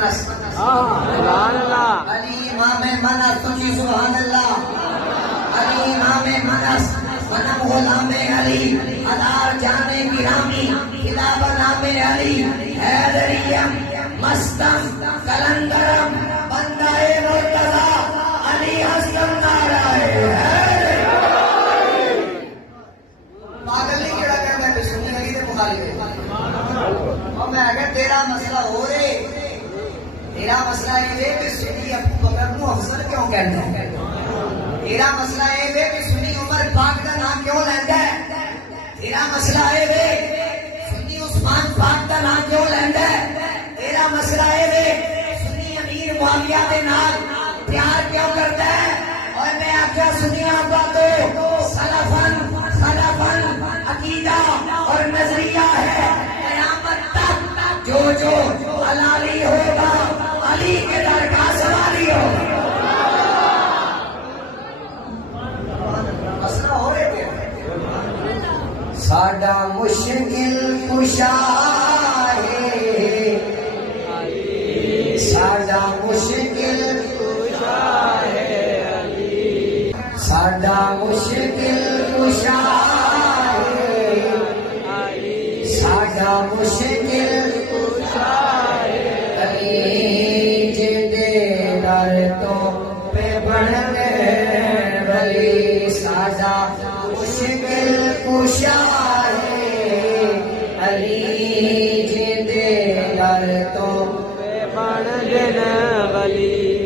means سبحان اللہ علی امام means تجھی سبحان اللہ علی امام منس منم غلام علی ہزار جانے گرامی خلاب نام علی حیدریم مستم کلندرم بندہ مرتضی علی حسن نارائے پاگل نہیں کیڑا کہنا ہے سنی علی دے مخالف ہے اور میں اگر تیرا مسئلہ ہو رہے تیرا مسئلہ یہ کہ سنی ابو بکر کو افضل کیوں کہنا ہے تیرا مسئلہ یہ کہ سنی عمر پاک کا نام کیوں لینا ہے تیرا مسئلہ یہ سنی عثمان پاک کا نام کیوں لینا ہے تیرا مسئلہ یہ سنی امیر معاویہ دے نال پیار کیوں کرتا ہے اور میں آخیا سنیا کا تو سلفن عقیدہ اور نظریہ ہے قیامت تک جو حلالی ہوگا علی کے در کا سوالی ہوگا مسئلہ ہو رہے ساڈا مشکل کشا ہے ساڈا مشکل کشا ہے ساڈا مشکل کشا ہے ساڈا مشکل کشا ہے علی جدے در تو پہ بن گئے ولی ساڈا مشکل کشا ہے علی جدے در تو پہ بن گئے ولی